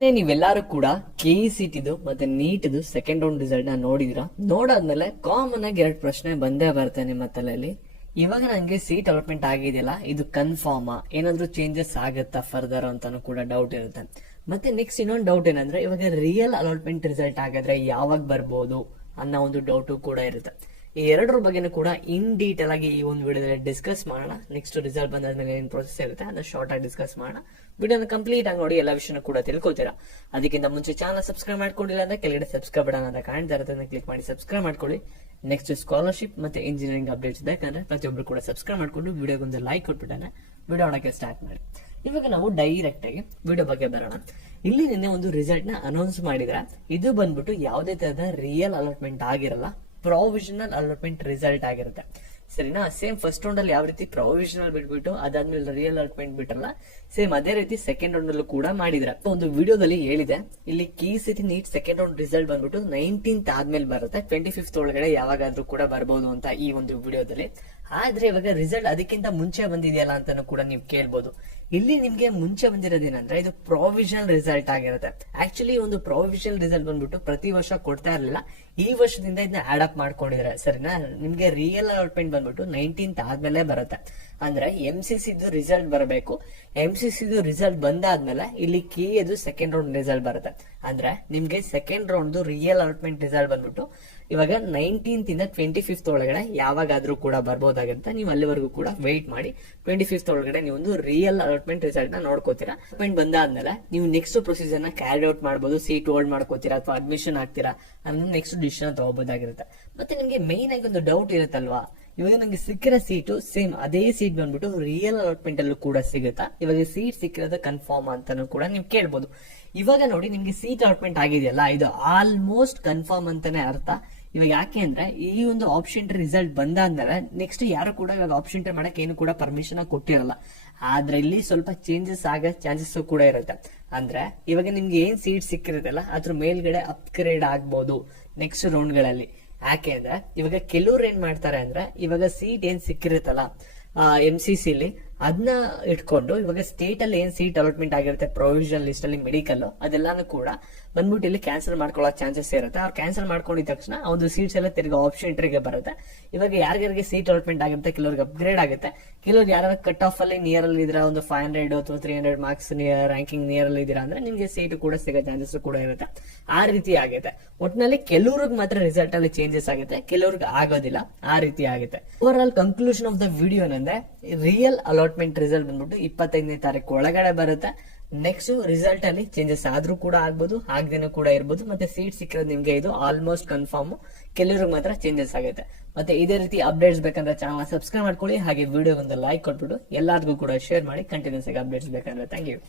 ನೀವೆಲ್ಲರೂ ಕೂಡ ಕೆಇಸಿಟಿದು ಮತ್ತೆ ನೀಟ್ದು ಸೆಕೆಂಡ್ ರೌಂಡ್ ರಿಸಲ್ಟ್ ನ ನೋಡಿದಿರಾ. ನೋಡಾದ್ಮೇಲೆ ಕಾಮನ್ ಆಗಿ 2 ಪ್ರಶ್ನೆ ಬಂದೇ ಬರುತ್ತೆ ನಿಮ್ಮ ತಲೆಯಲ್ಲಿ. ಇವಾಗ ನಂಗೆ ಸೀಟ್ ಅಲಾಟ್ಮೆಂಟ್ ಆಗಿದೆಯಲ್ಲ, ಇದು ಕನ್ಫರ್ಮ್ ಏನಾದ್ರೂ ಚೇಂಜಸ್ ಆಗತ್ತಾ ಫರ್ದರ್ ಅಂತಾನು ಕೂಡ ಡೌಟ್ ಇರುತ್ತೆ. ಮತ್ತೆ ನೆಕ್ಸ್ಟ್ ಇನ್ನೊಂದು ಡೌಟ್ ಏನಂದ್ರೆ, ಇವಾಗ ರಿಯಲ್ ಅಲಾಟ್ಮೆಂಟ್ ರಿಸಲ್ಟ್ ಆಗಿದ್ರೆ ಯಾವಾಗ ಬರ್ಬೋದು ಅನ್ನೋ ಒಂದು ಡೌಟ್ ಕೂಡ ಇರುತ್ತೆ. ಈ ಎರಡರ ಬಗ್ಗೆನೂ ಕೂಡ ಇನ್ ಡೀಟೇಲ್ ಆಗಿ ಈ ಒಂದು ವಿಡಿಯೋದಲ್ಲಿ ಡಿಸ್ಕಸ್ ಮಾಡೋಣ. ನೆಕ್ಸ್ಟ್ ರಿಸಲ್ಟ್ ಬಂದಾದ್ಮೇಲೆ ಏನ್ ಪ್ರೊಸೆಸ್ ಇರುತ್ತೆ ಅದನ್ನ ಶಾರ್ಟ್ ಆಗಿ ಡಿಸ್ಕಸ್ ಮಾಡೋಣ. ವಿಡಿಯೋನ ಕಂಪ್ಲೀಟ್ ಆಗಿ ನೋಡಿ ಎಲ್ಲ ವಿಷಯನೂ ಕೂಡ ತಿಳ್ಕೊಳ್ತೀರಾ. ಅದಕ್ಕಿಂತ ಮುಂಚೆ ಚಾನಲ್ ಸಬ್ಸ್ಕ್ರೈಬ್ ಮಾಡ್ಕೊಂಡಿಲ್ಲ ಅಂದ್ರೆ ಕೆಳಗಡೆ ಸಬ್ಸ್ಕ್ರೈಬ್ ಬಟನ್ ಅಂತ ಕಾಣ್ತಾ ಇರುತ್ತೆ, ಕ್ಲಿಕ್ ಮಾಡಿ ಸಬ್ಸ್ಕ್ರೈಬ್ ಮಾಡ್ಕೊಳ್ಳಿ. ನೆಕ್ಸ್ಟ್ ಸ್ಕಾಲರ್ಶಿಪ್ ಮತ್ತೆ ಇಂಜಿನಿಯರಿಂಗ್ ಅಪ್ಡೇಟ್ಸ್ ಬೇಕಂದ್ರೆ ಪ್ರತಿಯೊಬ್ರು ಕೂಡ ಸಬ್ಸ್ಕ್ರೈಬ್ ಮಾಡ್ಕೊಂಡು ವಿಡಿಯೋಗೊಂದು ಲೈಕ್ ಕೊಟ್ಬಿಟ್ಟಾನೆ ವಿಡಿಯೋ ನೋಡಕ್ಕೆ ಸ್ಟಾರ್ಟ್ ಮಾಡಿ. ಇವಾಗ ನಾವು ಡೈರೆಕ್ಟ್ ಆಗಿ ವಿಡಿಯೋ ಬಗ್ಗೆ ಬರೋಣ. ಇಲ್ಲಿ ನಿನ್ನೆ ಒಂದು ರಿಸಲ್ಟ್ ನ ಅನೌನ್ಸ್ ಮಾಡಿದ್ರೆ, ಇದು ಬಂದ್ಬಿಟ್ಟು ಯಾವುದೇ ತರಹದ ರಿಯಲ್ ಅಲಾಟ್ಮೆಂಟ್ ಆಗಿರಲ್ಲ, ಪ್ರೊವಿಷನಲ್ ಅಲಾಟ್ಮೆಂಟ್ ರಿಸಲ್ಟ್ ಆಗಿರುತ್ತೆ. ಸರಿನಾ? ಸೇಮ್ ಫಸ್ಟ್ ರೌಂಡ್ ಅಲ್ಲಿ ಯಾವ ರೀತಿ ಪ್ರೊವಿಷನಲ್ ಬಿಟ್ಬಿಟ್ಟು ಅದಾದ್ಮೇಲೆ ರಿಯಲ್ ಅಲಾಟ್ಮೆಂಟ್ ಬಿಟ್ರಲ್ಲ, ಸೇಮ್ ಅದೇ ರೀತಿ ಸೆಕೆಂಡ್ ರೌಂಡ್ ಅಲ್ಲೂ ಕೂಡ ಮಾಡಿದ್ರೆ. ಒಂದು ವಿಡಿಯೋದಲ್ಲಿ ಹೇಳಿದೆ, ಇಲ್ಲಿ ಕೆಇಸಿಟಿ ನೀಟ್ ಸೆಕೆಂಡ್ ರೌಂಡ್ ರಿಸಲ್ಟ್ ಬಂದ್ಬಿಟ್ಟು 19th ಆದ್ಮೇಲೆ ಬರುತ್ತೆ, 25th ಒಳಗಡೆ ಯಾವಾಗಾದ್ರೂ ಕೂಡ ಬರ್ಬೋದು ಅಂತ ಈ ಒಂದು ವಿಡಿಯೋದಲ್ಲಿ. ಆದ್ರೆ ಇವಾಗ ರಿಸಲ್ಟ್ ಅದಕ್ಕಿಂತ ಮುಂಚೆ ಬಂದಿದೆಯಲ್ಲ ಅಂತಾನು ಕೂಡ ನೀವು ಕೇಳ್ಬೋದು. ಇಲ್ಲಿ ನಿಮ್ಗೆ ಮುಂಚೆ ಬಂದಿರೋದೇನಂದ್ರೆ, ಇದು ಪ್ರೊವಿಷನಲ್ ರಿಸಲ್ಟ್ ಆಗಿರುತ್ತೆ. ಆಕ್ಚುಲಿ ಒಂದು ಪ್ರೊವಿಷನಲ್ ರಿಸಲ್ಟ್ ಬಂದ್ಬಿಟ್ಟು ಪ್ರತಿ ವರ್ಷ ಕೊಡ್ತಾ ಇರ್ಲಿಲ್ಲ, ಈ ವರ್ಷದಿಂದ ಇದನ್ನ ಆಡ್ ಅಪ್ ಮಾಡ್ಕೊಂಡಿದ್ರೆ. ಸರಿನಾ? ನಿಮ್ಗೆ ರಿಯಲ್ ಅಲಾಟ್ಮೆಂಟ್ ಬಂದ್ಬಿಟ್ಟು 19th ಆದ್ಮೇಲೆ ಬರುತ್ತೆ. ಅಂದ್ರೆ MCC ರಿಸಲ್ಟ್ ಬರಬೇಕು. MCC ರಿಸಲ್ಟ್ ಬಂದಾದ್ಮೇಲೆ ಇಲ್ಲಿ ಕೆಎದು ಸೆಕೆಂಡ್ ರೌಂಡ್ ರಿಸಲ್ಟ್ ಬರುತ್ತೆ. ಅಂದ್ರೆ ನಿಮ್ಗೆ second round real allotment result ಬಂದ್ಬಿಟ್ಟು ಇವಾಗ 19th ಇಂದ 25th ಒಳಗಡೆ ಯಾವಾಗಾದ್ರೂ ಕೂಡ ಬರ್ಬೋದಾಗಿರುತ್ತೆ. ನೀವು ಅಲ್ಲಿವರೆಗೂ ಕೂಡ ವೆಯ್ಟ್ ಮಾಡಿ 25th ಒಳಗಡೆ ನೀವು ಒಂದು ರಿಯಲ್ ಅಲಾಟ್ಮೆಂಟ್ ರಿಸಲ್ಟ್ ನ ನೋಡ್ಕೋತೀರಾ. ಅಲಾಟ್ಮೆಂಟ್ ಬಂದಾದ್ಮೇಲೆ ನೀವು ನೆಕ್ಸ್ಟ್ ಪ್ರೊಸೀಜರ್ ನ ಕ್ಯಾರಿ ಔಟ್ ಮಾಡಬಹುದು. ಸೀಟ್ ಹೋಲ್ಡ್ ಮಾಡ್ಕೋತೀರಾ ಅಥವಾ ಅಡ್ಮಿಷನ್ ಆಗ್ತೀರಾ ಅನ್ನೋ ನೆಕ್ಸ್ಟ್ ಡಿಸಿಷನ್ ತಗೋಬಹುದಾಗಿರುತ್ತೆ. ಮತ್ತೆ ನಿಮ್ಗೆ ಮೇನ್ ಆಗಿ ಒಂದು ಡೌಟ್ ಇರುತ್ತಲ್ವಾ, ಇವಾಗ ನಂಗೆ ಸಿಕ್ಕಿರೋ ಸೀಟು ಸೇಮ್ ಅದೇ ಸೀಟ್ ಬಂದ್ಬಿಟ್ಟು ರಿಯಲ್ ಅಲಾಟ್ಮೆಂಟ್ ಅಲ್ಲೂ ಕೂಡ ಸಿಗುತ್ತಾ, ಇವಾಗ ಸೀಟ್ ಸಿಕ್ಕಿರೋದು ಕನ್ಫರ್ಮ್ ಅಂತಾನು ಕೂಡ ನೀವು ಕೇಳ್ಬೋದು. ಇವಾಗ ನೋಡಿ, ನಿಮ್ಗೆ ಸೀಟ್ ಅಲಾಟ್ಮೆಂಟ್ ಆಗಿದೆಯಲ್ಲ, ಇದು ಆಲ್ಮೋಸ್ಟ್ ಕನ್ಫರ್ಮ್ ಅಂತಾನೆ ಅರ್ಥ. ಇವಾಗ ಯಾಕೆ ಅಂದ್ರೆ, ಈ ಒಂದು ಆಪ್ಷನ್ ರಿಸಲ್ಟ್ ಬಂದಾದ್ಮೇಲೆ ನೆಕ್ಸ್ಟ್ ಯಾರು ಕೂಡ ಇವಾಗ ಆಪ್ಷನ್ ಮಾಡಕ್ಕೆ ಏನು ಕೂಡ ಪರ್ಮಿಷನ್ ಕೊಟ್ಟಿರಲ್ಲ. ಆದ್ರೆ ಇಲ್ಲಿ ಸ್ವಲ್ಪ ಚೇಂಜಸ್ ಆಗೋ ಚಾನ್ಸಸ್ ಕೂಡ ಇರುತ್ತೆ. ಅಂದ್ರೆ ಇವಾಗ ನಿಮ್ಗೆ ಏನ್ ಸೀಟ್ ಸಿಕ್ಕಿರುತ್ತಲ್ಲ, ಅದ್ರ ಮೇಲ್ಗಡೆ ಅಪ್ಗ್ರೇಡ್ ಆಗ್ಬೋದು ನೆಕ್ಸ್ಟ್ ರೌಂಡ್ ಗಳಲ್ಲಿ. ಯಾಕೆ ಅಂದ್ರೆ ಇವಾಗ ಕೆಲವ್ರು ಏನ್ ಮಾಡ್ತಾರೆ ಅಂದ್ರೆ, ಇವಾಗ ಸೀಟ್ ಏನ್ ಸಿಕ್ಕಿರುತ್ತಲ್ಲ MCCಲಿ, ಅದನ್ನ ಇಟ್ಕೊಂಡು ಇವಾಗ ಸ್ಟೇಟ್ ಅಲ್ಲಿ ಏನ್ ಸೀಟ್ ಅಲಾಟ್ಮೆಂಟ್ ಆಗಿರುತ್ತೆ ಪ್ರೊವಿಷನಲ್ ಲಿಸ್ಟ್ ಅಲ್ಲಿ ಮೆಡಿಕಲ್, ಅದೆಲ್ಲಾನು ಕೂಡ ಬಂದ್ಬಿಟ್ಟು ಇಲ್ಲಿ ಕ್ಯಾನ್ಸಲ್ ಮಾಡ್ಕೊಳ್ಳೋ ಚಾನ್ಸಸ್ ಇರುತ್ತೆ. ಅವ್ರು ಕ್ಯಾನ್ಸಲ್ ಮಾಡ್ಕೊಂಡಿದ ತಕ್ಷಣ ಒಂದು ಸೀಟ್ಸ್ ಎಲ್ಲ ತಿರ್ಗಿ ಆಪ್ಷನ್ ಗೆ ಬರುತ್ತೆ. ಇವಾಗ ಯಾರ್ಯಾರಿಗೆ ಸೀಟ್ ಅಲಾಟ್ಮೆಂಟ್ ಆಗುತ್ತೆ, ಕೆಲವ್ರಿಗೆ ಅಪ್ಗ್ರೇಡ್ ಆಗುತ್ತೆ, ಕೆಲವ್ರು ಯಾರು ಕಟ್ ಆಫ್ ಅಲ್ಲಿ ನಿಯರ್ ಅಲ್ಲಿ ಇದ್ರ ಒಂದು 500 ಅಥವಾ 300 ಮಾರ್ಕ್ಸ್ ರ್ಯಾಂಕಿಂಗ್ ನಿಯರ್ ಅಲ್ಲಿ ಇದೀರಾ ಅಂದ್ರೆ ನಿಮ್ಗೆ ಸೀಟ್ ಕೂಡ ಸಿಗೋ ಚಾನ್ಸಸ್ ಕೂಡ ಇರುತ್ತೆ. ಆ ರೀತಿ ಆಗುತ್ತೆ. ಒಟ್ಟಿನಲ್ಲಿ ಕೆಲವ್ರಿಗೆ ಮಾತ್ರ ರಿಸಲ್ಟ್ ಅಲ್ಲಿ ಚೇಂಜಸ್ ಆಗುತ್ತೆ, ಕೆಲವ್ರಿಗೆ ಆಗೋದಿಲ್ಲ. ಆ ರೀತಿ ಆಗುತ್ತೆ. Over all conclusion of the video ಏನಂದ್ರೆ, ರಿಯಲ್ ಅಲಾಟ್ಮೆಂಟ್ ರಿಸಲ್ಟ್ ಬಂದ್ಬಿಟ್ಟು 25ನೇ ತಾರೀಕು ಒಳಗಡೆ ಬರುತ್ತೆ. ನೆಕ್ಸ್ಟ್ ರಿಸಲ್ಟ್ ಅಲ್ಲಿ ಚೇಂಜಸ್ ಆದ್ರೂ ಕೂಡ ಆಗ್ಬೋದು, ಆಗದೇನೂ ಕೂಡ ಇರ್ಬೋದು. ಮತ್ತೆ ಸೀಟ್ ಸಿಕ್ಕಿರೋದು ನಿಮ್ಗೆ ಇದು ಆಲ್ಮೋಸ್ಟ್ ಕನ್ಫರ್ಮ್, ಕೆಲವ್ರಿಗೆ ಮಾತ್ರ ಚೇಂಜಸ್ ಆಗುತ್ತೆ. ಮತ್ತೆ ಇದೇ ರೀತಿ ಅಪ್ಡೇಟ್ಸ್ ಬೇಕಂದ್ರೆ ಚಾನಲ್ ಸಬ್ಸ್ಕ್ರೈಬ್ ಮಾಡ್ಕೊಳ್ಳಿ. ಹಾಗೆ ವಿಡಿಯೋ ಒಂದು ಲೈಕ್ ಕೊಟ್ಬಿಟ್ಟು ಎಲ್ಲರಿಗೂ ಕೂಡ ಶೇರ್ ಮಾಡಿ. ಕಂಟಿನ್ಯೂಸ್ ಆಗಿ ಅಪ್ಡೇಟ್ಸ್ ಬೇಕಂದ್ರೆ. Thank you.